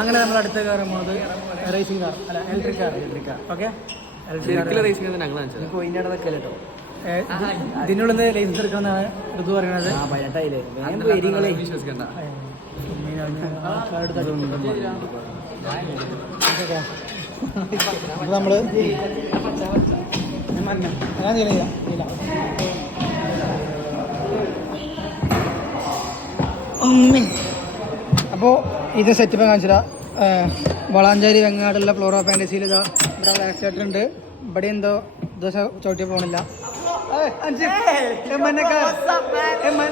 അങ്ങനെ നമ്മൾ അടുത്ത കാർ പോകുന്നത് റേസിംഗ് കാർ അല്ല ഇലക്ട്രിക് കാർ ഓക്കെ റേസിംഗ് ഞങ്ങൾ കൊയിനാടതൊക്കെ കേട്ടോ ഇതിനുള്ളിൽ ലൈസൻസ് എടുക്കണമെന്നാണ് ഋതു പറയുന്നത്. 18 വിശ്വസിക്കണ്ട. നമ്മള് അപ്പോൾ ഇത് സെറ്റപ്പ് കാണിച്ചില്ല. വളാഞ്ചേരി വെങ്ങാടുള്ള ഫ്ലോറ ഫാൻറ്റസിയിൽ ഇതാ ഇവിടെ ആക്സിഡൻ്റ് ഉണ്ട്. ഇവിടെ എന്തോ ദിവസം ചവിട്ടിയ പോണില്ല.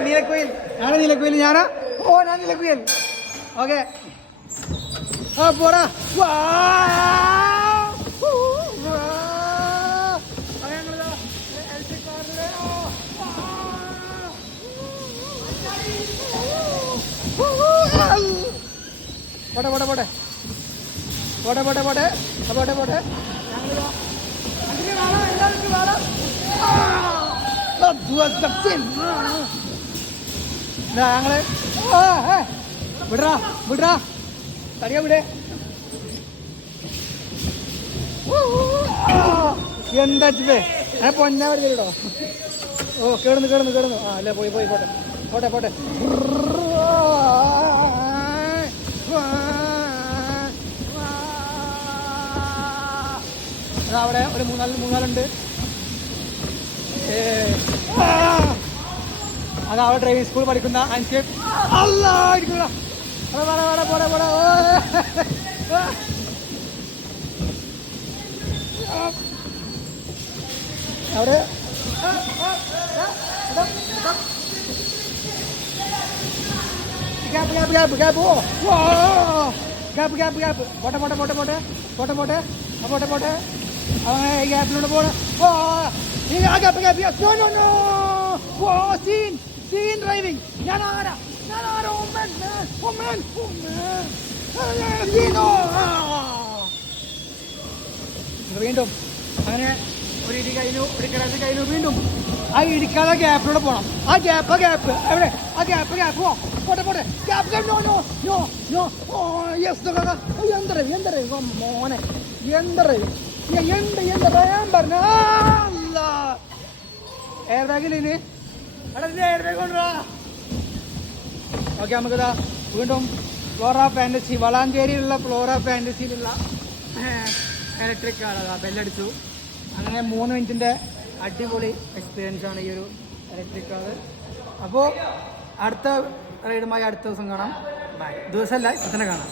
നീലക്കുയിൽ ഞാനാ നീലക്കുയിൽ ഞാനാ ഞാൻ നീലക്കുയിൽ ഓക്കെ പോടാ. പോട്ടെ പോട്ടെ പോട്ടെ പോട്ടെ പോട്ടെ പോട്ടെ പോട്ടെ പോട്ടെ ഞങ്ങള് വിടറാ വിടറാ തടിയാ വിടെ. എന്താ ഞാൻ പൊന്നാ വരില്ലോ. ഓ കേടുന്നു കേടുന്നു കേടുന്നു. ആ അല്ലേ പോയി പോയി പോട്ടെ പോട്ടെ പോട്ടെ. അവിടെ ഒരു മൂന്നാലുണ്ട്. അത് അവിടെ ഡ്രൈവിംഗ് സ്കൂൾ പഠിക്കുന്ന അൻഷേപ്പ് അല്ലായിരിക്കില്ല. പോടെ പോടെ അവിടെ പോട്ടെ പോട്ടെ പോട്ടെ പോട്ടെ പോട്ടെ പോട്ടെ പോട്ടെ പോട്ടെ അവനെ ഈ ഗ്യാപ്പിലൂടെ പോണ സീൻ ഡ്രൈവിംഗ്. വീണ്ടും അങ്ങനെ ഒരു ഇടി കഴിഞ്ഞു, ഒരു കിടന്ന് കഴിഞ്ഞു. വീണ്ടും ആ ഇടിക്കാതെ ഗ്യാപ്പിലൂടെ പോകണം. ആ ഗ്യാപ്പ് എവിടെ? ആ ഗ്യാപ്പ് പോട്ടെ പോട്ടെ ഗ്യാപ്പ് എന്തര മോനെ എന്തര പറഞ്ഞ എയർ ബാഗിലിന് എയർ ബാഗ് കൊണ്ടുവാ. ഓക്കെ നമുക്കിതാ വീണ്ടും ഫ്ലോറ ഫാൻറ്റസി വളാഞ്ചേരിയിലുള്ള ഫ്ലോറ ഫാൻറ്റസിയിലുള്ള ഇലക്ട്രിക് കാർ അതാ ബെല്ലടിച്ചു. അങ്ങനെ 3 മിനിറ്റിൻ്റെ അടിപൊളി എക്സ്പീരിയൻസ് ആണ് ഈ ഒരു ഇലക്ട്രിക് കാർ. അപ്പോൾ അടുത്ത റൈഡുമായി അടുത്ത ദിവസം കാണാം. ദിവസമല്ല ഇപ്പം തന്നെ കാണാം.